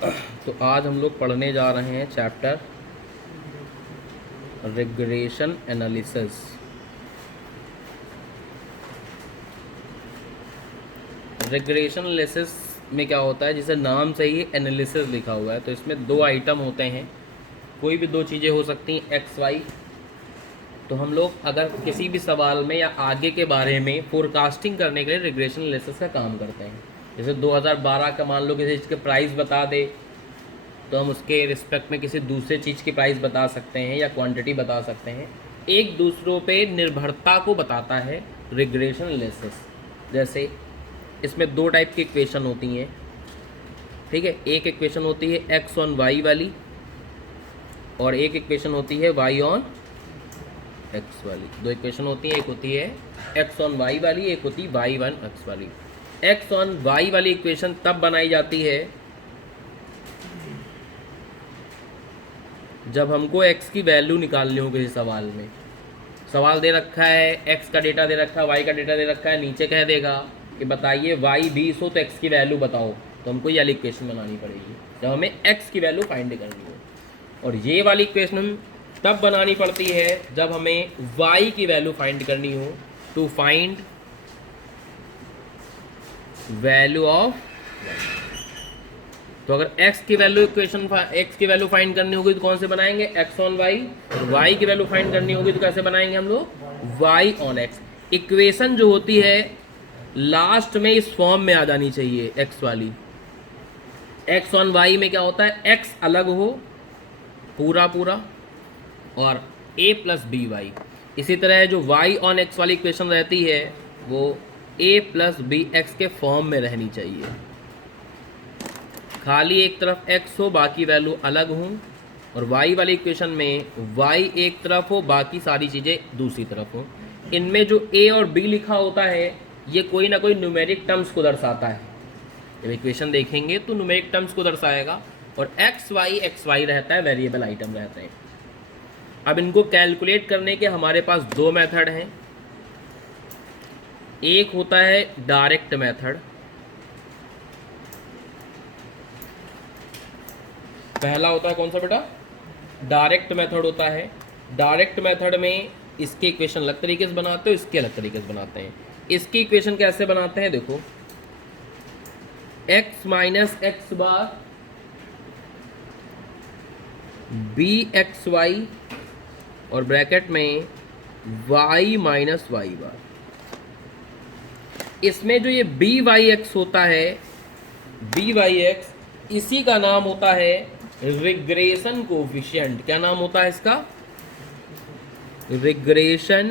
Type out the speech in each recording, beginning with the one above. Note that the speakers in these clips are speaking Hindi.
तो आज हम लोग पढ़ने जा रहे हैं chapter regression analysis. Regression analysis में क्या होता है, जैसे नाम से ही एनालिसिस लिखा हुआ है, तो इसमें दो आइटम होते हैं। कोई भी दो चीज़ें हो सकती हैं, एक्स वाई। तो हम लोग अगर किसी भी सवाल में या आगे के बारे में फोरकास्टिंग करने के लिए रिग्रेशन एनालिसिस का काम करते हैं। जैसे 2012 का मान लो किसी चीज़ के प्राइस बता दे, तो हम उसके रिस्पेक्ट में किसी दूसरे चीज़ की प्राइस बता सकते हैं या क्वांटिटी बता सकते हैं। एक दूसरों पे निर्भरता को बताता है रिग्रेशन एनालिसिस। जैसे इसमें दो टाइप की इक्वेशन होती हैं, ठीक है। एक इक्वेशन होती है एक्स ऑन वाई वाली, और एक इक्वेशन होती है वाई ऑन एक्स वाली। दो इक्वेशन होती है, एक होती है एक्स ऑन वाई वाली, एक होती है वाई ऑन एक्स वाली। एक्स ऑन वाई वाली इक्वेशन तब बनाई जाती है जब हमको x की वैल्यू निकालनी हो किसी सवाल में। सवाल दे रखा है, x का डेटा दे रखा है, y का डेटा दे रखा है, नीचे कह देगा कि बताइए y 20 हो तो x की वैल्यू बताओ, तो हमको ये वाली इक्वेशन बनानी पड़ेगी जब हमें x की वैल्यू फाइंड करनी हो। और ये वाली इक्वेशन तब बनानी पड़ती है जब हमें y की वैल्यू फाइंड करनी हो, टू फाइंड वैल्यू ऑफ। तो अगर x की वैल्यू x की वैल्यू फाइंड करनी होगी तो कौन से बनाएंगे, x ऑन y। और y की वैल्यू फाइंड करनी होगी तो कैसे बनाएंगे हम लोग, y ऑन x। इक्वेशन जो होती है लास्ट में इस फॉर्म में आ जानी चाहिए x वाली। x ऑन y में क्या होता है, x अलग हो पूरा पूरा और a प्लस बी वाई। इसी तरह जो y ऑन x वाली इक्वेशन रहती है वो a प्लस बी एक्स के फॉर्म में रहनी चाहिए। खाली एक तरफ x हो बाकी वैल्यू अलग हों, और y वाली इक्वेशन में y एक तरफ हो बाकी सारी चीज़ें दूसरी तरफ हो। इनमें जो a और b लिखा होता है ये कोई ना कोई न्यूमेरिक टर्म्स को दर्शाता है। जब इक्वेशन देखेंगे तो न्यूमेरिक टर्म्स को दर्शाएगा, और एक्स वाई रहता है, वेरिएबल आइटम रहते हैं। अब इनको कैलकुलेट करने के हमारे पास दो मेथड हैं। एक होता है डायरेक्ट मेथड। पहला होता है कौन सा बेटा, डायरेक्ट मेथड होता है। डायरेक्ट मेथड में इसकी इक्वेशन अलग तरीके से बनाते हो, इसके अलग तरीके से बनाते हैं। इसकी इक्वेशन कैसे बनाते हैं, देखो x माइनस एक्स बार बी एक्स वाई और ब्रैकेट में y माइनस वाई बार। इसमें जो ये बी वाई एक्स होता है, बी वाई एक्स, इसी का नाम होता है रिग्रेशन कोफिशिएंट। क्या नाम होता है इसका, regression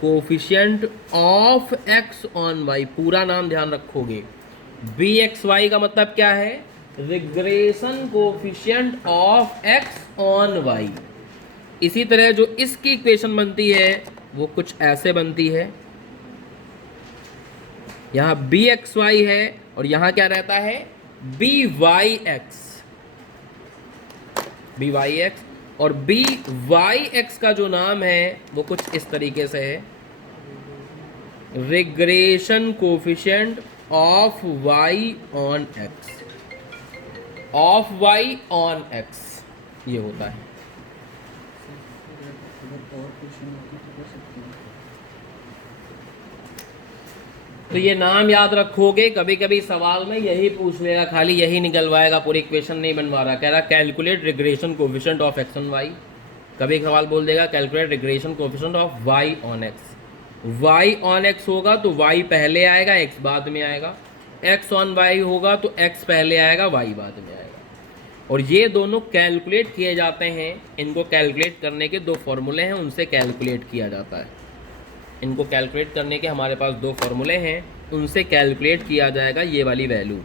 coefficient of X on Y. पूरा नाम ध्यान रखोगे, बी एक्स वाई का मतलब क्या है, regression coefficient of X on Y. इसी तरह जो इसकी इक्वेशन बनती है वो कुछ ऐसे बनती है। यहां बी एक्स वाई है और यहां क्या रहता है, B Y X, B Y X. और बी वाई एक्स का जो नाम है वो कुछ इस तरीके से है, regression coefficient of Y on X, of Y on X ये होता है। तो ये नाम याद रखोगे, कभी कभी सवाल में यही पूछ लेगा, खाली यही निकलवाएगा, पूरी इक्वेशन नहीं बनवा रहा। कह रहा calculate regression coefficient of X on Y. कभी सवाल बोल देगा calculate regression coefficient of Y on X. Y on X होगा तो वाई पहले आएगा, एक्स बाद में आएगा। एक्स ऑन वाई होगा तो एक्स पहले आएगा, वाई बाद में आएगा। और ये दोनों कैलकुलेट किए जाते हैं। इनको कैलकुलेट करने के दो फॉर्मूले हैं, उनसे कैलकुलेट किया जाता है। इनको कैलकुलेट करने के हमारे पास दो फॉर्मूले हैं, उनसे कैलकुलेट किया जाएगा ये वाली वैल्यू।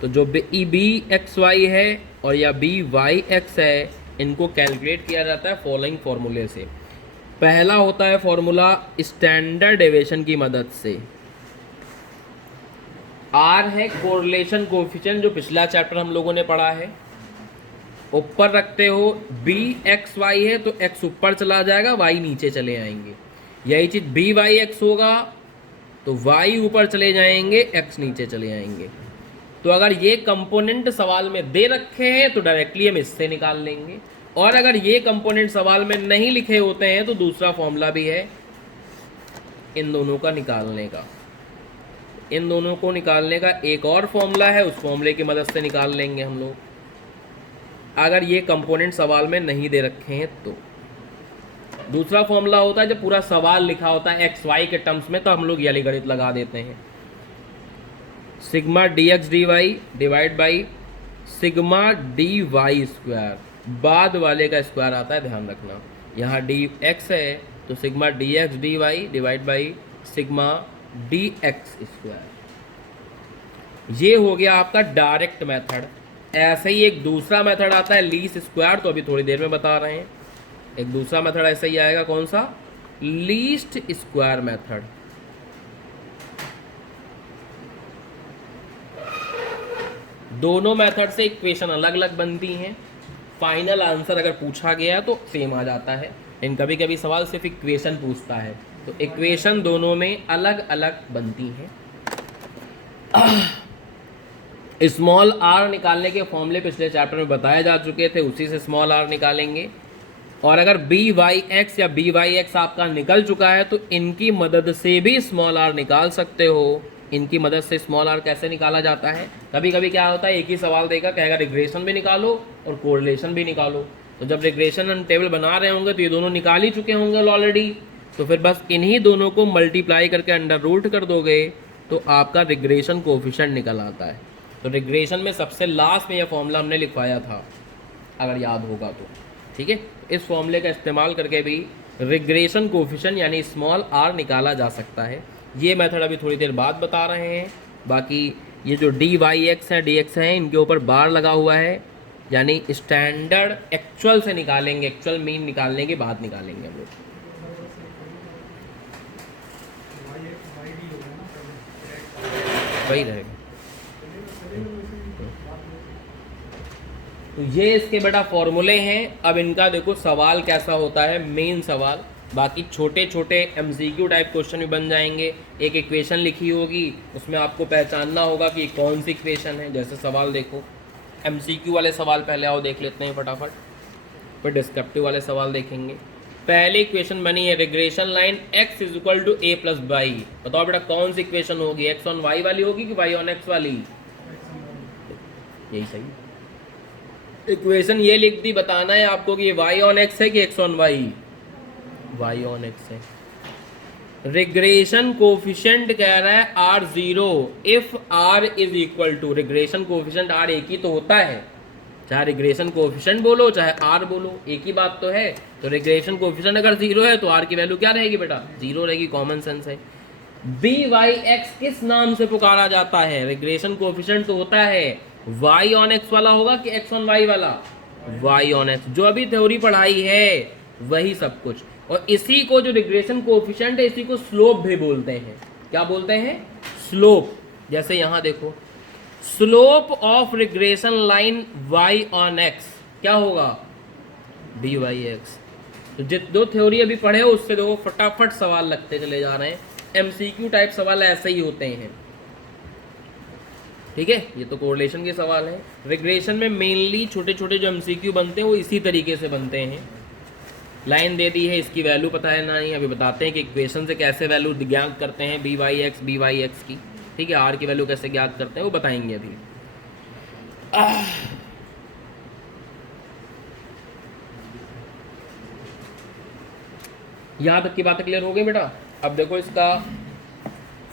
तो जो बी एक्स वाई है और या बी वाई एक्स है, इनको कैलकुलेट किया जाता है फॉलोइंग फॉर्मूले से। पहला होता है फॉर्मूला स्टैंडर्ड डेविएशन की मदद से। आर है कोरिलेशन कोएफिशिएंट, जो पिछला चैप्टर हम लोगों ने पढ़ा है। ऊपर रखते हो बी एक्स वाई है तो एक्स ऊपर चला जाएगा, वाई नीचे चले आएंगे। यही चीज बी वाई एक्स होगा तो वाई ऊपर चले जाएंगे, एक्स नीचे चले आएंगे। तो अगर ये कंपोनेंट सवाल में दे रखे हैं तो डायरेक्टली हम इससे निकाल लेंगे, और अगर ये कंपोनेंट सवाल में नहीं लिखे होते हैं तो दूसरा फॉर्मूला भी है इन दोनों का निकालने का। इन दोनों को निकालने का एक और फॉर्मूला है, उस फॉर्मूले की मदद से निकाल लेंगे हम लोग, अगर ये कंपोनेंट सवाल में नहीं दे रखे हैं तो। दूसरा फॉर्मूला होता है जब पूरा सवाल लिखा होता है एक्स वाई के टर्म्स में, तो हम लोग ये गणित लगा देते हैं, sigma D X D Y divide by sigma D Y square, बाद वाले का स्क्वायर आता है, ध्यान रखना। यहाँ डी एक्स है तो sigma D X D Y divide by sigma D X square. ये हो गया आपका डायरेक्ट मेथड। ऐसे ही एक दूसरा मेथड आता है लीस्ट स्क्वायर, तो अभी थोड़ी देर में बता रहे हैं। एक दूसरा मेथड ऐसा ही आएगा, कौन सा? Least square method. दोनों मेथड से इक्वेशन अलग अलग बनती हैं, फाइनल आंसर अगर पूछा गया तो सेम आ जाता है, लेकिन कभी कभी सवाल सिर्फ इक्वेशन पूछता है, तो इक्वेशन दोनों में अलग अलग बनती हैं। स्मॉल आर निकालने के फॉर्मूले पिछले चैप्टर में बताए जा चुके थे, उसी से स्मॉल आर निकालेंगे। और अगर बी वाई एक्स या बी वाई एक्स आपका निकल चुका है तो इनकी मदद से भी स्मॉल आर निकाल सकते हो। इनकी मदद से स्मॉल आर कैसे निकाला जाता है? कभी कभी क्या होता है, एक ही सवाल देगा, कहेगा रिग्रेशन भी निकालो और कोरिलेशन भी निकालो। तो जब रिग्रेशन हम टेबल बना रहे होंगे तो ये दोनों निकाल ही चुके होंगे ऑलरेडी, तो फिर बस इन्हीं दोनों को मल्टीप्लाई करके अंडर रूट कर दोगे तो आपका रिग्रेशन कोफिशिएंट निकल आता है। तो रिग्रेशन में सबसे लास्ट में यह फॉर्मूला हमने लिखवाया था, अगर याद होगा तो, ठीक है। इस फॉर्मूले का इस्तेमाल करके भी रिग्रेशन कोफिशिएंट यानी स्मॉल आर निकाला जा सकता है। ये मेथड अभी थोड़ी देर बाद बता रहे हैं। बाकी ये जो डी वाई एक्स है, डी एक्स है, इनके ऊपर बार लगा हुआ है, यानी स्टैंडर्ड एक्चुअल से निकालेंगे, एक्चुअल मीन निकालने के बाद निकालेंगे हम लोग। वही रहेगा। तो ये इसके बेटा फॉर्मूले हैं। अब इनका देखो सवाल कैसा होता है, मेन सवाल। बाकी छोटे छोटे एमसीक्यू टाइप क्वेश्चन भी बन जाएंगे। एक इक्वेशन लिखी होगी, उसमें आपको पहचानना होगा कि कौन सी इक्वेशन है। जैसे सवाल देखो, एमसीक्यू वाले सवाल पहले आओ देख लेते हैं फटाफट, फिर डिस्क्रिप्टिव वाले सवाल देखेंगे। पहली इक्वेशन बनी है regression line x is equal to a plus Y. बताओ बेटा कौन सी इक्वेशन होगी, x ऑन y वाली होगी कि y ऑन x वाली? यही सही इक्वेशन ये लिख दी। बताना है आपको कि ये y ऑन x है कि x on y? y on x है। रिग्रेशन कोफिशिएंट कह रहा है r0 if r is equal to, regression coefficient r एक ही तो होता है, चाहे रिग्रेशन कोफिशिएंट बोलो चाहे r बोलो, एक ही बात तो है। तो रिग्रेशन कोफिशिएंट अगर 0 है तो r की वैल्यू क्या रहेगी बेटा? 0 रहेगी, कॉमन सेंस है। बी वाई एक्स किस नाम से पुकारा जाता है? रिग्रेशन कोफिशिएंट तो होता है y ऑन x वाला होगा कि x ऑन y वाला? y on x। जो अभी थ्योरी पढ़ाई है वही सब कुछ। और इसी को जो रिग्रेशन कोफिशिएंट है इसी को स्लोप भी बोलते हैं। क्या बोलते हैं? स्लोप। जैसे यहाँ देखो, slope of regression line y on x क्या होगा? dy x। तो दो थ्योरी अभी पढ़े हो उससे देखो फटाफट सवाल लगते चले जा रहे हैं। एमसीक्यू टाइप सवाल ऐसे ही होते हैं, ठीक है। ये तो कोरिलेशन के सवाल हैं। रिग्रेशन में मेनली छोटे छोटे जो एमसीक्यू बनते हैं वो इसी तरीके से बनते हैं। लाइन दे दी है, इसकी वैल्यू पता है ना नहीं, अभी बताते हैं कि इक्वेशन से कैसे वैल्यू ज्ञात करते हैं बी वाई एक्स की, ठीक है। आर की वैल्यू कैसे ज्ञात करते हैं वो बताएंगे अभी। यहाँ तक की बातें क्लियर हो गई बेटा? अब देखो इसका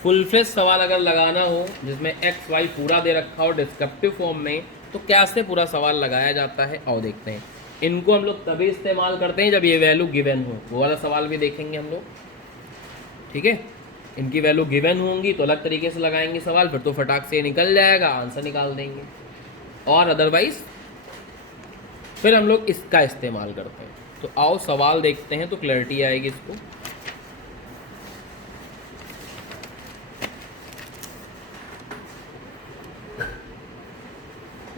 फुल फ्लेज सवाल अगर लगाना हो जिसमें एक्स वाई पूरा दे रखा हो डिस्क्रिप्टिव फॉर्म में, तो कैसे पूरा सवाल लगाया जाता है आओ देखते हैं। इनको हम लोग तभी इस्तेमाल करते हैं जब ये वैल्यू गिवन हो, वो वाला सवाल भी देखेंगे हम लोग, ठीक है। इनकी वैल्यू गिवन होंगी तो अलग तरीके से लगाएंगे सवाल, फिर तो फटाक से निकल जाएगा, आंसर निकाल देंगे। और अदरवाइज फिर हम लोग इसका इस्तेमाल करते हैं। तो आओ सवाल देखते हैं तो क्लैरिटी आएगी इसको।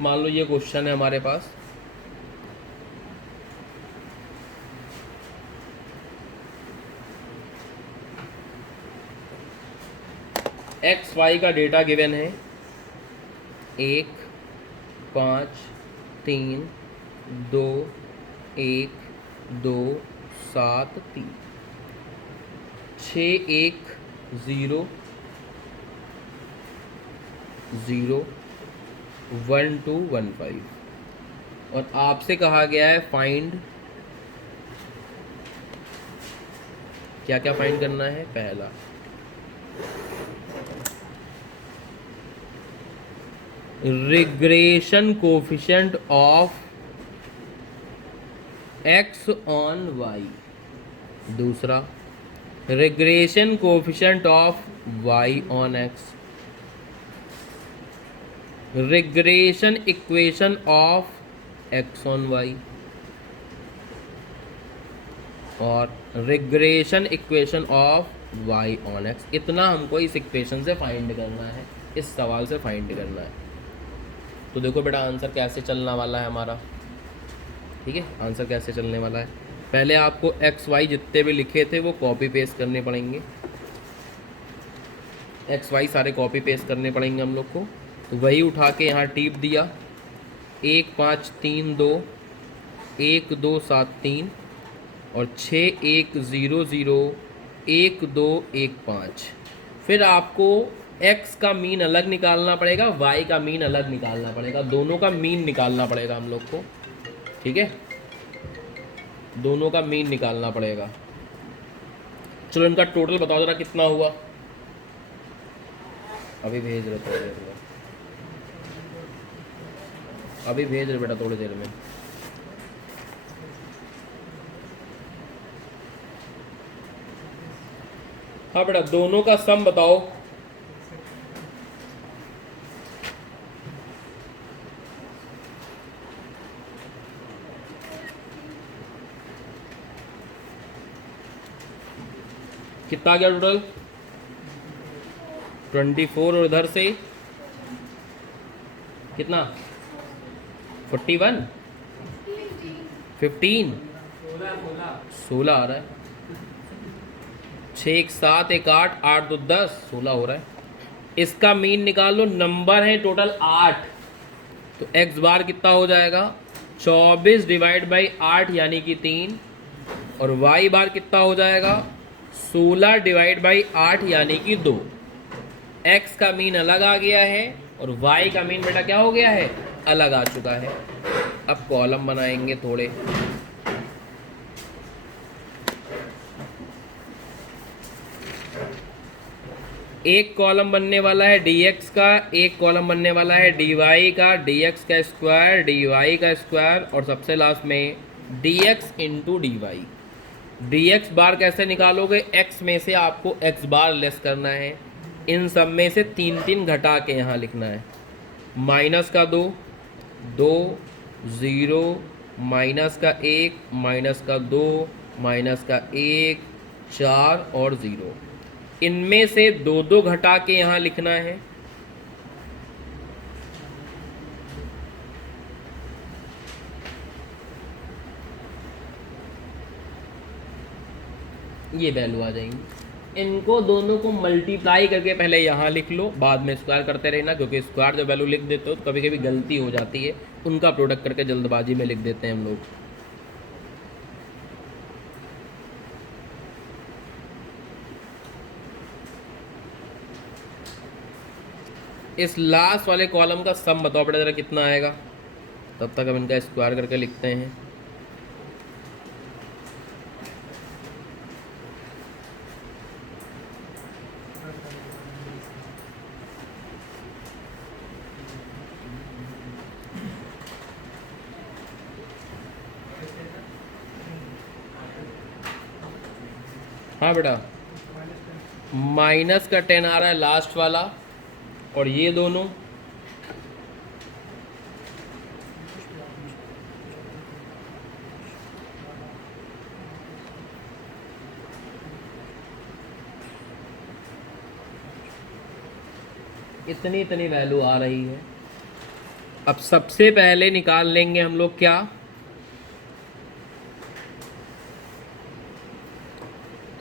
मान लो ये क्वेश्चन है हमारे पास, एक्स वाई का डेटा गिवन है, 1 5 3 2 1 2 7 3 6 1 0 0 1 2 1 5। और आपसे कहा गया है फाइंड, क्या क्या फाइंड करना है। पहला, regression coefficient of x on y। दूसरा, regression coefficient of y on x। Regression equation of x on y और regression equation of y on x। इतना हमको इस इक्वेशन से फाइंड करना है, इस सवाल से फाइंड करना है। तो देखो बेटा आंसर कैसे चलने वाला है हमारा, ठीक है। आंसर कैसे चलने वाला है, पहले आपको एक्स वाई जितने भी लिखे थे वो कॉपी पेस्ट करने पड़ेंगे। एक्स वाई सारे कॉपी पेस्ट करने पड़ेंगे हम लोग को। तो वही उठा के यहाँ टिप दिया, 1 5 3 2 1 2 7 3 और 6 1 0 0 1 2 1 5। फिर आपको x का मीन अलग निकालना पड़ेगा, y का मीन अलग निकालना पड़ेगा, दोनों का मीन निकालना पड़ेगा हम लोग को, ठीक है। दोनों का मीन निकालना पड़ेगा। चलो इनका टोटल बताओ जरा कितना हुआ। अभी भेज रहे थोड़ी देर में, अभी भेज रहे बेटा थोड़ी देर में। हाँ बेटा दोनों का सम बताओ। कितना आ गया टोटल, 24 और इधर से कितना 41 15 16 आ रहा है। 6 1 7 1 8 8 2 10 16 हो रहा है। इसका मीन निकाल लो, नंबर है टोटल 8, तो x बार कितना हो जाएगा 24 डिवाइड बाई 8 यानी कि 3, और y बार कितना हो जाएगा 16 डिवाइड बाई 8 यानी कि 2। x का मीन अलग आ गया है और y का मीन बेटा क्या हो गया है, अलग आ चुका है। अब कॉलम बनाएंगे थोड़े। एक कॉलम बनने वाला है dx का, एक कॉलम बनने वाला है dy का, dx का स्क्वायर dy का स्क्वायर और सबसे लास्ट में dx इंटू dy। dx बार कैसे निकालोगे, x में से आपको x बार लेस करना है, इन सब में से 3 3 घटा के यहाँ लिखना है। माइनस का 2 2 0 माइनस का 1 माइनस का 2 माइनस का 1 4 और 0, इनमें से 2 2 घटा के यहाँ लिखना है। ये वैल्यू आ जाएंगी। इनको दोनों को मल्टीप्लाई करके पहले यहाँ लिख लो, बाद में स्क्वायर करते रहना, क्योंकि स्क्वायर जब वैल्यू लिख देते हो तो कभी कभी गलती हो जाती है, उनका प्रोडक्ट करके जल्दबाजी में लिख देते हैं हम लोग। इस लास्ट वाले कॉलम का सम बताओ बेटा जरा कितना आएगा, तब तक हम इनका स्क्वायर करके लिखते हैं। हाँ बेटा माइनस का 10 आ रहा है लास्ट वाला, और ये दोनों इतनी इतनी वैल्यू आ रही है। अब सबसे पहले निकाल लेंगे हम लोग क्या,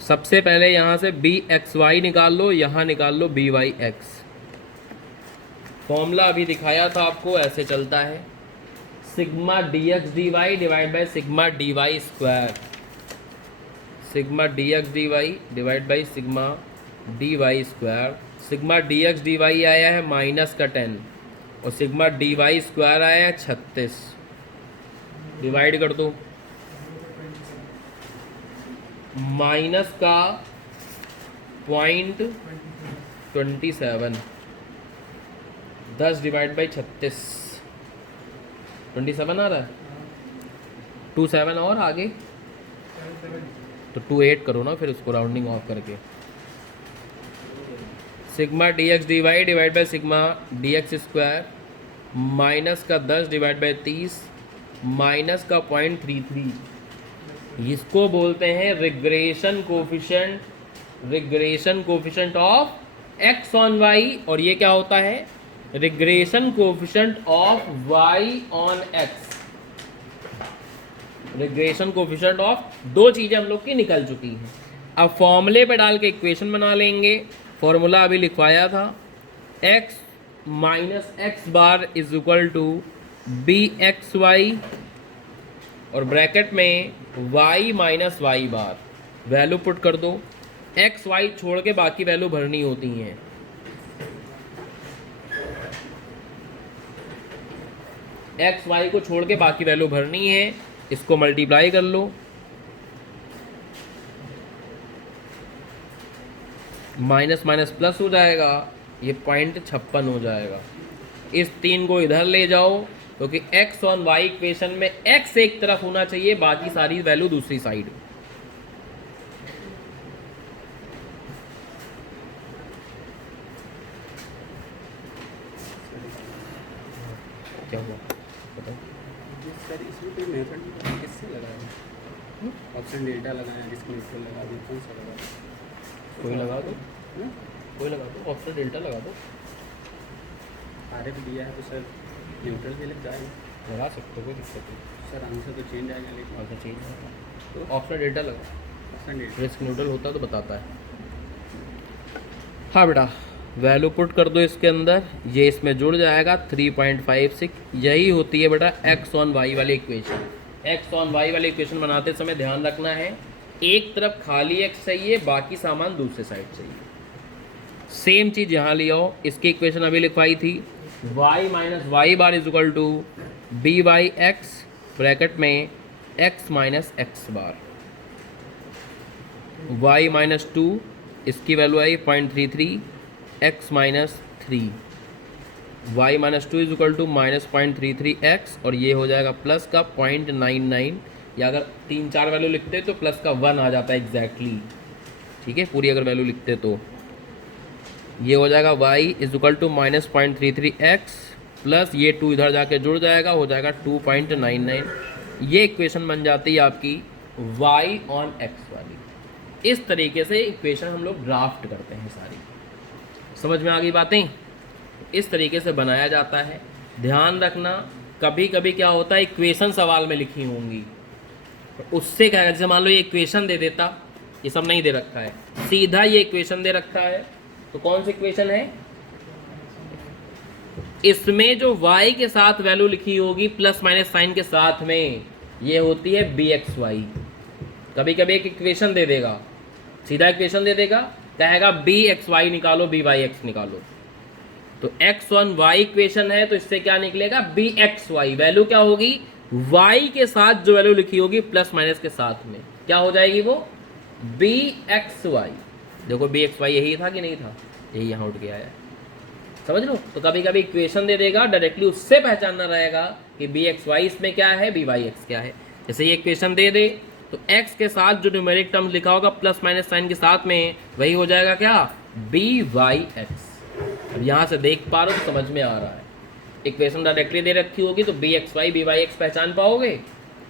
सबसे पहले यहाँ से बी एक्स वाई निकाल लो, यहाँ निकाल लो बी वाई एक्स। फॉर्मूला अभी दिखाया था आपको, ऐसे चलता है, sigma D X D Y divide by sigma D Y square, sigma D X D Y divide by sigma D Y square. Sigma D X D Y आया है -10 और सिग्मा डी वाई स्क्वायर आया है 36। डिवाइड कर दो, माइनस का 0.27, 10 डिवाइड बाई 36, 27 आ रहा है, 27 और आगे तो 28 करो ना फिर उसको राउंडिंग ऑफ करके। Sigma D X D Y divide by sigma D X square, minus का 10 डिवाइड बाई 30, माइनस का 0.33, इसको बोलते हैं regression coefficient, regression coefficient of X on Y, और ये क्या होता है, regression coefficient of Y on X. Regression coefficient of, दो चीज़ें हम लोग की निकल चुकी हैं। अब फॉर्मूले पे डाल के इक्वेशन बना लेंगे। फॉर्मूला अभी लिखवाया था, x minus X bar is equal to B X Y, और ब्रैकेट में y minus Y bar, value put कर दो। x y छोड़ के बाकी वैल्यू भरनी होती हैं। x y को छोड़ के बाकी वैल्यू भरनी है, इसको मल्टीप्लाई कर लो, माइनस माइनस प्लस हो जाएगा, ये 0.56 हो जाएगा। इस 3 को इधर ले जाओ, क्योंकि x ऑन y इक्वेशन में x एक तरफ होना चाहिए, बाकी सारी वैल्यू दूसरी साइड। क्या हुआ बताओ सर, इसमें कोई मेथड किससे लगाया, ऑप्शन डेल्टा लगाया, डिस्क्रिमिनेटर लगा दिया, कौन सा लगा, कोई लगा दो, कोई लगा दो, ऑप्शन डेल्टा लगा दो, RF दिया है तो सर न्यूट्रल भी लग जाएगा, लगा सकते हो, कोई दिक्कत नहीं। सर आंसर तो चेंज आएगा, लेकिन आंसर चेंज होगा तो ऑप्शन डेल्टा लगा, ऑप्शन डेल्टा रिस्क न्यूट्रल होता तो बताता है। हाँ बेटा, वैल्यू पुट कर दो इसके अंदर, ये इसमें जुड़ जाएगा 3.56। यही होती है बेटा एक्स ऑन वाई वाली इक्वेशन। एक्स ऑन वाई वाली इक्वेशन बनाते समय ध्यान रखना है, एक तरफ खाली एक्स चाहिए, बाकी सामान दूसरे साइड चाहिए। सेम चीज़ यहाँ ले आओ, इसकी इक्वेशन अभी लिखवाई थी, y minus Y bar is equal to B Y X, bracket में x minus X bar, y minus 2, इसकी वैल्यू आई 0.33, x minus 3, y minus 2 is equal to minus 0.33x, और ये हो जाएगा प्लस का 0.99, या अगर 3-4 वैल्यू लिखते तो प्लस का 1 आ जाता है एग्जैक्टली, ठीक है, पूरी अगर वैल्यू लिखते तो ये हो जाएगा y is equal to minus 0.33x plus ये 2 इधर जाके जुड़ जाएगा, हो जाएगा 2.99। ये इक्वेशन बन जाती है आपकी y ऑन x वाली। इस तरीके से इक्वेशन हम लोग ड्राफ्ट करते हैं सारी। समझ में आ गई बातें? इस तरीके से बनाया जाता है। ध्यान रखना, कभी कभी क्या होता है, इक्वेशन सवाल में लिखी होंगी, उससे क्या, जैसे मान लो ये इक्वेशन दे देता, ये सब नहीं दे रखा है, सीधा ये इक्वेशन दे रखा है, तो कौन सी इक्वेशन है, इसमें जो y के साथ वैल्यू लिखी होगी प्लस माइनस साइन के साथ में, ये होती है bxy। कभी कभी एक इक्वेशन दे देगा, सीधा इक्वेशन दे देगा, कहेगा bxy निकालो, byx निकालो, तो x ऑन y इक्वेशन है, तो इससे क्या निकलेगा, bxy। वैल्यू क्या होगी, y के साथ जो वैल्यू लिखी होगी प्लस माइनस के साथ में, क्या हो जाएगी वो, bxy। देखो bxy यही था कि नहीं था, यही यहाँ उठ के आया, समझ लो। तो कभी कभी इक्वेशन दे देगा, डायरेक्टली उससे पहचानना रहेगा कि bxy इसमें क्या है, byx क्या है। जैसे ये इक्वेशन दे दे तो x के साथ जो न्यूमेरिक टर्म्स लिखा होगा प्लस माइनस साइन के साथ में, वही हो जाएगा क्या, byx। अब यहाँ से देख पा रहे हो तो समझ में आ रहा है, इक्वेशन डायरेक्टली दे रखी होगी तो bxy byx पहचान पाओगे,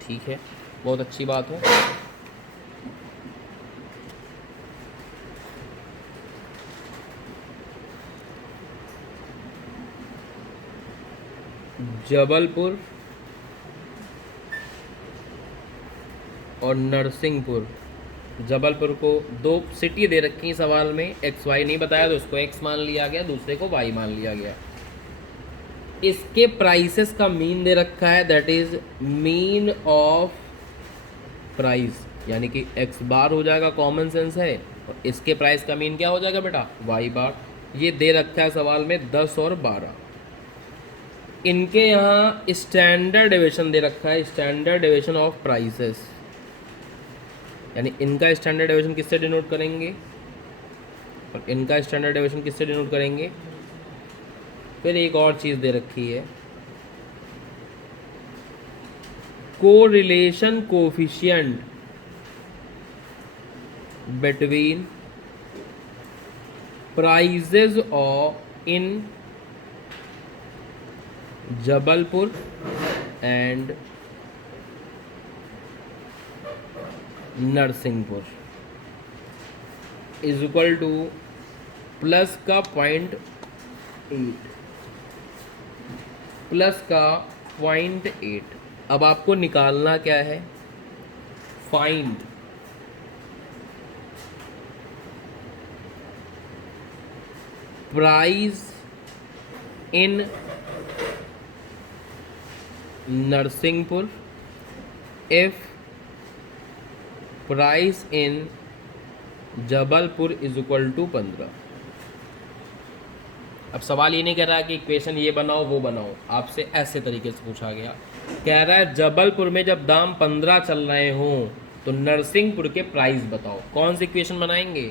ठीक है, बहुत अच्छी बात है। जबलपुर और नरसिंहपुर, जबलपुर को दो सिटी दे रखी सवाल में, एक्स वाई नहीं बताया तो उसको एक्स मान लिया गया, दूसरे को वाई मान लिया गया। इसके प्राइसेस का मीन दे रखा है, that is mean of price, यानी कि एक्स बार हो जाएगा, कॉमन सेंस है। और इसके प्राइस का मीन क्या हो जाएगा बेटा, वाई बार। ये दे रखा है सवाल में 10 और 12। इनके यहाँ स्टैंडर्ड डेविएशन दे रखा है, स्टैंडर्ड डेविएशन ऑफ प्राइसेस, यानी इनका स्टैंडर्ड डेविएशन किससे डिनोट करेंगे और इनका स्टैंडर्ड डेविएशन किससे डिनोट करेंगे। फिर एक और चीज़ दे रखी है, correlation coefficient between prizes of in Jabalpur and Narsinghpur is equal two plus का 0.8 प्लस का 0.8। अब आपको निकालना क्या है, find price in Narsinghpur if price in Jabalpur is equal to 15। अब सवाल ये नहीं कह रहा कि इक्वेशन ये बनाओ वो बनाओ, आपसे ऐसे तरीके से पूछा गया, कह रहा है जबलपुर में जब दाम 15 चल रहे हों तो नरसिंहपुर के प्राइस बताओ। कौन सी इक्वेशन बनाएंगे,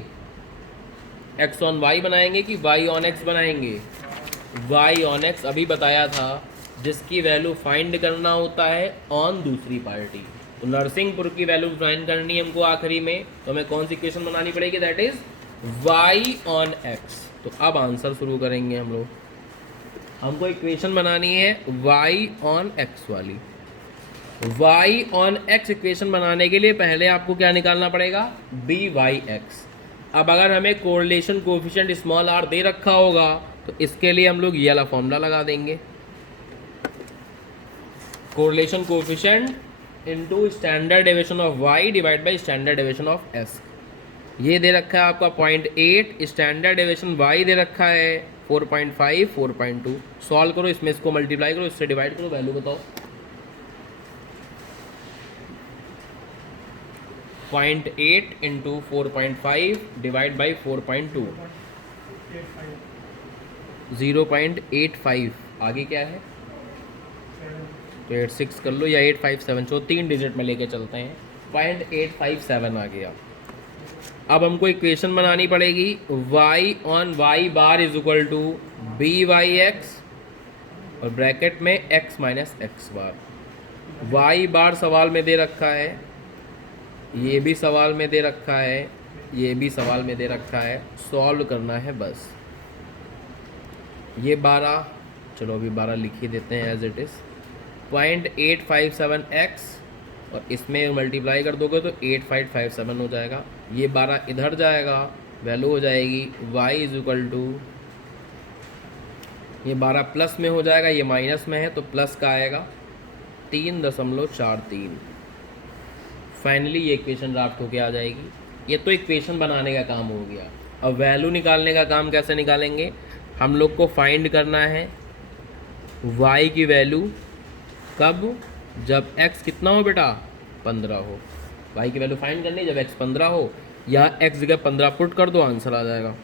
एक्स ऑन वाई बनाएंगे कि वाई ऑन एक्स बनाएंगे। वाई ऑन एक्स अभी बताया था, जिसकी वैल्यू फाइंड करना होता है ऑन दूसरी पार्टी। तो नरसिंहपुर की वैल्यू फाइंड करनी है हमको आखिरी में, तो हमें कौन सी इक्वेशन बनानी पड़ेगी, that is Y on X. तो अब आंसर शुरू करेंगे हम लोग। हमको इक्वेशन बनानी है वाई ऑन एक्स वाली। वाई ऑन एक्स इक्वेशन बनाने के लिए पहले आपको क्या निकालना पड़ेगा, बी वाई एक्स। अब अगर हमें कोरिलेशन कोएफिशिएंट स्मॉल आर दे रखा होगा तो इसके लिए हम लोग ये वाला फॉर्मूला लगा देंगे, correlation coefficient into standard deviation of y divide by standard deviation of s। ये दे रखा है आपका 0.8, स्टैंडर्ड डेविएशन y दे रखा है 4.5, 4.2। सॉल्व करो, इसमें इसको मल्टीप्लाई करो, इससे डिवाइड करो, वैल्यू बताओ। 0.8 इंटू 4.5 डिवाइड बाई 4.2, 0.85। आगे क्या है, तो 86 कर लो या 857, तो 3 डिजिट में लेके चलते हैं, 0.857 आ गया। अब हमको इक्वेशन बनानी पड़ेगी y on y bar is equal to B Y X और ब्रैकेट में x minus X bar. y bar सवाल में दे रखा है, ये भी सवाल में दे रखा है, ये भी सवाल में दे रखा है, सॉल्व करना है बस। ये 12, चलो अभी 12 लिख ही देते हैं एज इट इज़, 0.857x और इसमें मल्टीप्लाई कर दोगे तो 8557 हो जाएगा। ये 12 इधर जाएगा, वैल्यू हो जाएगी y इज इक्वल टू, ये 12 प्लस में हो जाएगा, ये माइनस में है तो प्लस का आएगा 3.43। फाइनली ये इक्वेशन ड्राफ्ट होके आ जाएगी। ये तो इक्वेशन बनाने का काम हो गया। अब वैल्यू निकालने का काम कैसे निकालेंगे, हम लोग को फाइंड करना है y की वैल्यू कब, जब x कितना हो बेटा, 15 हो। y की वैल्यू फाइंड करनी है जब x 15 हो। यहाँ x जगह 15 पुट कर दो, आंसर आ जाएगा।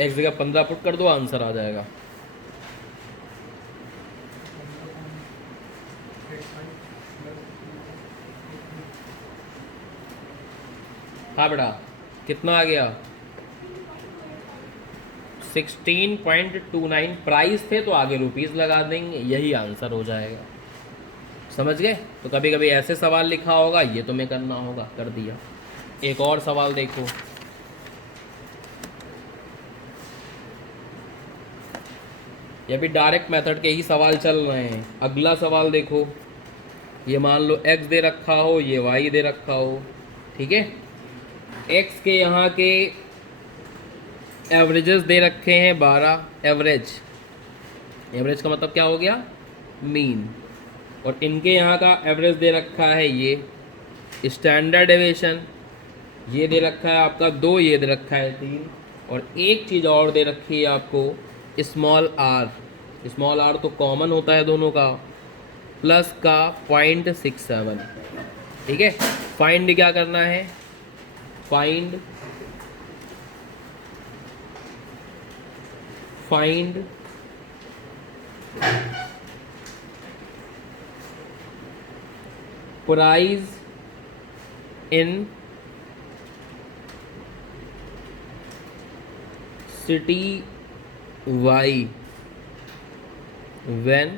x जगह 15 पुट कर दो, आंसर आ जाएगा। हाँ बेटा, कितना आ गया, 16.29। प्राइस थे तो आगे रुपीस लगा देंगे, यही आंसर हो जाएगा। समझ गए। तो कभी कभी ऐसे सवाल लिखा होगा, ये तुम्हें करना होगा, कर दिया। एक और सवाल देखो, ये भी डायरेक्ट मेथड के ही सवाल चल रहे हैं। अगला सवाल देखो, ये मान लो x दे रखा हो, ये y दे रखा हो, ठीक है। x के यहाँ के एवरेजेस दे रखे हैं 12, एवरेज, एवरेज का मतलब क्या हो गया, मीन। और इनके यहाँ का एवरेज दे रखा है ये स्टैंडर्ड डेविएशन, ये दे रखा है आपका 2, ये दे रखा है 3, और एक चीज़ और दे रखी है आपको स्मॉल आर। स्मॉल आर तो कॉमन होता है दोनों का, प्लस का 0.67। ठीक है, फाइंड क्या करना है, find price in city Y when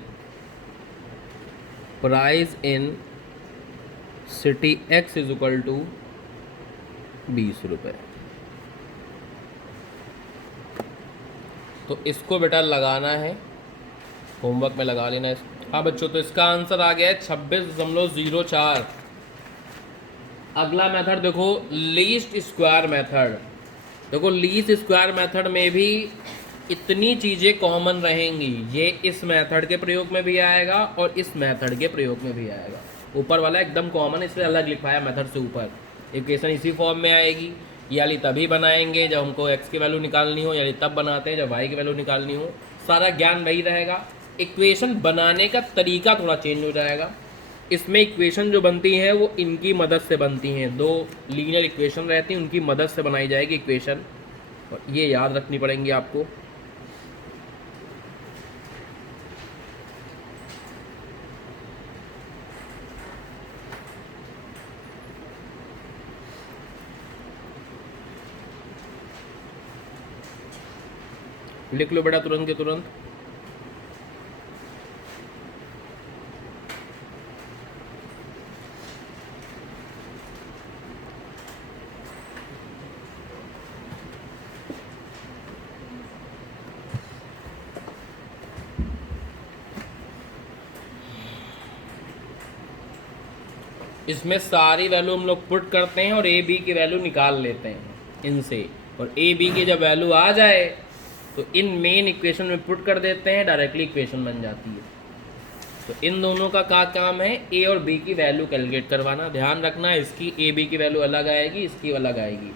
price in city x is equal to 20 रुपये। तो इसको बेटा लगाना है, होमवर्क में लगा लेना है। हाँ बच्चों, तो इसका आंसर आ गया है 26.04। अगला मेथड देखो, लीस्ट स्क्वायर मेथड। देखो लीस्ट स्क्वायर मेथड में भी इतनी चीज़ें कॉमन रहेंगी, ये इस मेथड के प्रयोग में भी आएगा और इस मेथड के प्रयोग में भी आएगा। ऊपर वाला एकदम कॉमन, इसलिए अलग लिखवाया मेथड से ऊपर। इक्वेशन इसी फॉर्म में आएगी, यानी तभी बनाएंगे जब हमको x की वैल्यू निकालनी हो, यानी तब बनाते हैं जब y की वैल्यू निकालनी हो। सारा ज्ञान वही रहेगा, इक्वेशन बनाने का तरीका थोड़ा चेंज हो जाएगा। इसमें इक्वेशन जो बनती हैं वो इनकी मदद से बनती हैं, 2 लीनियर इक्वेशन रहती हैं, उनकी मदद से बनाई जाएगी इक्वेशन, और ये याद रखनी पड़ेंगी आपको। लिख लो बेटा तुरंत के तुरंत। इसमें सारी वैल्यू हम लोग पुट करते हैं और ए बी की वैल्यू निकाल लेते हैं इनसे, और ए बी की जब वैल्यू आ जाए तो इन मेन इक्वेशन में पुट कर देते हैं, डायरेक्टली इक्वेशन बन जाती है। तो इन दोनों का क्या काम है, ए और बी की वैल्यू कैलकुलेट करवाना। ध्यान रखना, इसकी ए बी की वैल्यू अलग आएगी, इसकी अलग आएगी।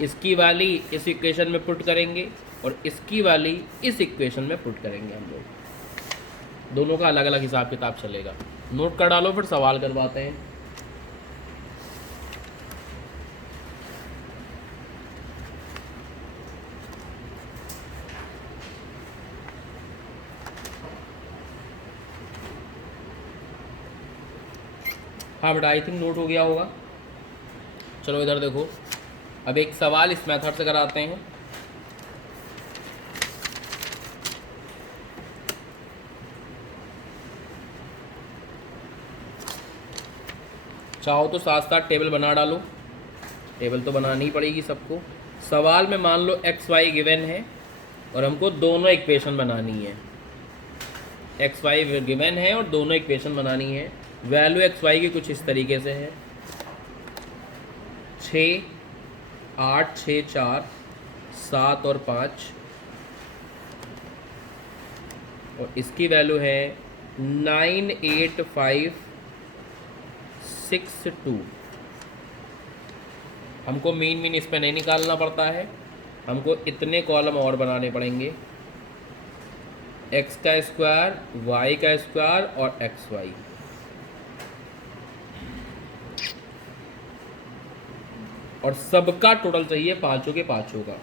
इसकी वाली इस इक्वेशन में पुट करेंगे और इसकी वाली इस इक्वेशन में पुट करेंगे हम लोग। दोनों का अलग अलग हिसाब किताब चलेगा। नोट कर डालो, फिर सवाल करवाते हैं। हाँ बेटा, आई थिंक नोट हो गया होगा। चलो इधर देखो, अब एक सवाल इस मेथड से कराते हैं। चाहो तो साथ साथ टेबल बना डालो, टेबल तो बनानी ही पड़ेगी सबको। सवाल में मान लो एक्स वाई गिवन है और हमको दोनों इक्वेशन बनानी है। एक्स वाई गिवन है और दोनों इक्वेशन बनानी है। वैल्यू एक्स वाई की कुछ इस तरीके से है, 6, 8, 6, 4, 7 और 5, और इसकी वैल्यू है 9, 8, 5, 6, 2। हमको मीन इस पर नहीं निकालना पड़ता है, हमको इतने कॉलम और बनाने पड़ेंगे, एक्स का स्क्वायर, वाई का स्क्वायर और एक्स वाई। और सबका टोटल चाहिए पांचों के पांचों का।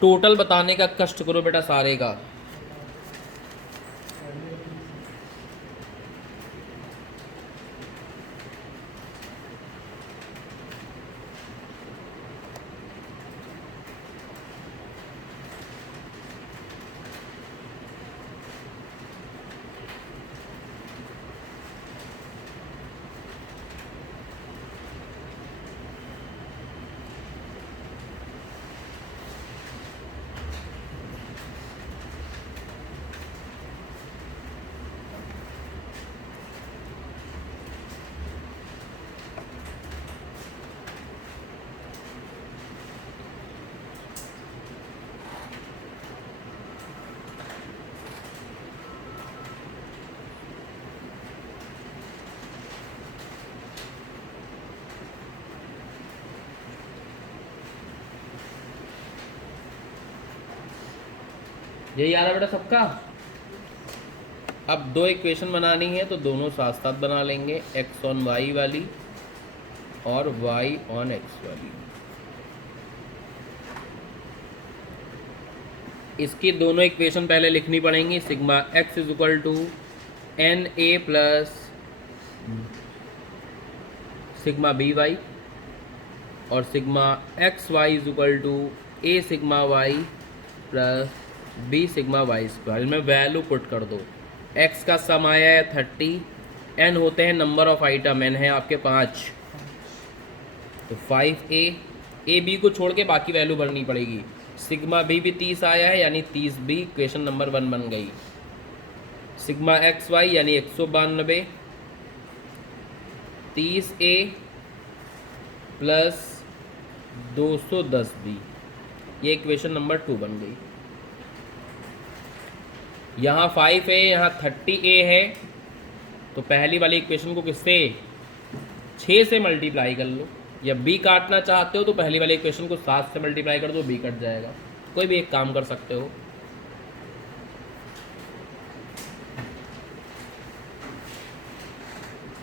टोटल बताने का कष्ट करो बेटा सारे का। यही आ रहा बेटा सबका। अब दो इक्वेशन बनानी है तो दोनों साथ साथ बना लेंगे, x ऑन y वाली और y ऑन x वाली। इसकी दोनों इक्वेशन पहले लिखनी पड़ेंगी। Sigma x is equal to N A plus sigma b y और sigma x y is equal to a sigma y plus b sigma y square. में वैल्यू पुट कर दो। x का सम आया है 30, n होते हैं नंबर ऑफ आइटम, n है आपके 5, तो 5a, a b को छोड़ के बाकी वैल्यू भरनी पड़ेगी। सिग्मा b भी 30 आया है यानी 30b, इक्वेशन नंबर 1 बन गई। सिग्मा एक्स वाई यानी 192, 30a प्लस 210b, ये इक्वेशन नंबर 2 बन गई। यहाँ 5a यहाँ 30a है, तो पहली वाली इक्वेशन को किससे 6 से मल्टीप्लाई कर लो, या b काटना चाहते हो तो पहली वाली इक्वेशन को 7 से मल्टीप्लाई कर दो, b कट जाएगा। कोई भी एक काम कर सकते हो।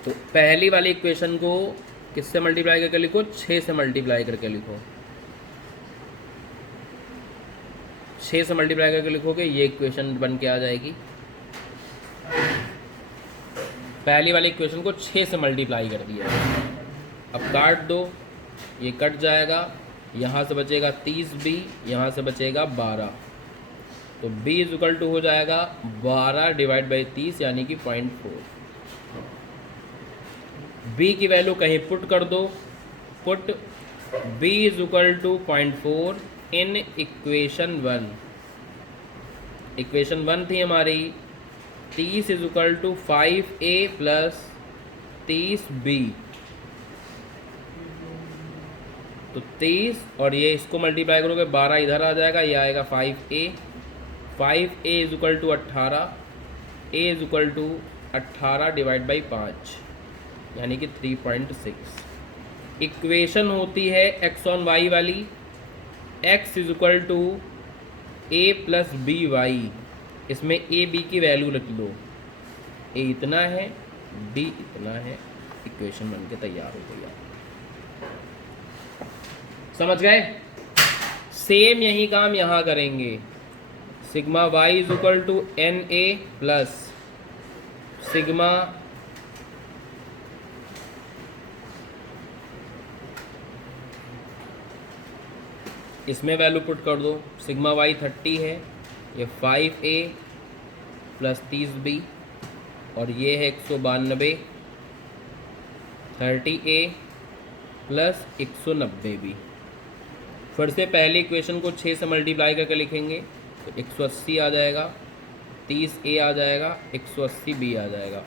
तो पहली वाली इक्वेशन को किससे मल्टीप्लाई करके लिखो, 6 से मल्टीप्लाई करके लिखो। 6 से मल्टीप्लाई करके लिखोगे ये इक्वेशन बन के आ जाएगी। पहली वाली इक्वेशन को 6 से मल्टीप्लाई कर दिया। अब काट दो, ये कट जाएगा, यहाँ से बचेगा 30b, यहाँ से बचेगा 12, तो b इज इक्वल टू हो जाएगा 12 डिवाइड बाई 30 यानी कि 0.4। b की वैल्यू कहीं पुट कर दो, put b is equal to 0.4 in equation 1। Equation 1 थी हमारी 30 is equal to 5a plus 30b, तो 30 और ये इसको मल्टीप्लाई करोगे 12 इधर आ जाएगा, ये आएगा 5a, 5a is equal to 18, a is equal to 18 divide by 5 यानी कि 3.6। इक्वेशन होती है x ऑन y वाली, x is equal to a plus B Y, इसमें a b की वैल्यू रख लो, a इतना है b इतना है, इक्वेशन बन के तैयार हो गई। समझ गए? सेम यही काम यहाँ करेंगे। Sigma y is equal to N A plus sigma इसमें वैल्यू पुट कर दो। सिग्मा y 30 है, ये 5a प्लस 30b और ये है 192, 30a प्लस 190b। फिर से पहली इक्वेशन को 6 से मल्टीप्लाई करके लिखेंगे तो 180 आ जाएगा, 30a आ जाएगा, 180b आ जाएगा।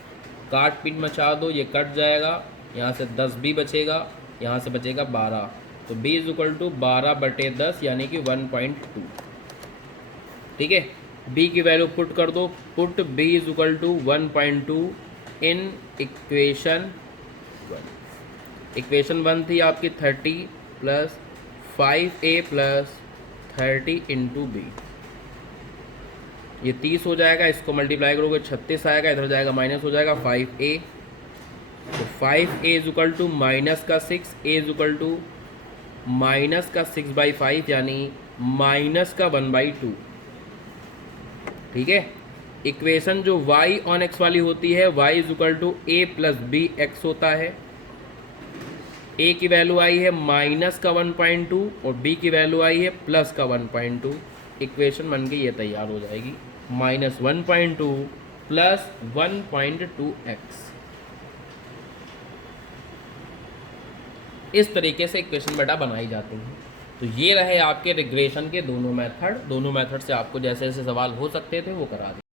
काट पीट मचा दो, ये कट जाएगा, यहाँ से 10b बचेगा, यहाँ से बचेगा 12, तो b इज इक्वल टू 12/10 यानी कि 1.2। ठीक है, b की वैल्यू पुट कर दो, put b is equal to 1.2 in equation 1। Equation 1 थी आपकी 30 plus 5a plus 30 into b, ये 30 हो जाएगा, इसको मल्टीप्लाई करोगे 36 आएगा, इधर जाएगा माइनस हो जाएगा 5a, तो 5a is equal to minus का 6, a is equal to minus का 6/5 यानी माइनस का 1/2। ठीक है, इक्वेशन जो y ऑन x वाली होती है, y is equal to a plus B X होता है। a की वैल्यू आई है माइनस का 1.2 और b की वैल्यू आई है प्लस का 1.2। इक्वेशन बन के ये तैयार हो जाएगी, -1.2 प्लस 1.2x। इस तरीके से इक्वेशन बेटा बनाई जाती हैं। तो ये रहे आपके रिग्रेशन के दोनों मेथड। दोनों मेथड से आपको जैसे जैसे सवाल हो सकते थे वो करा दिए।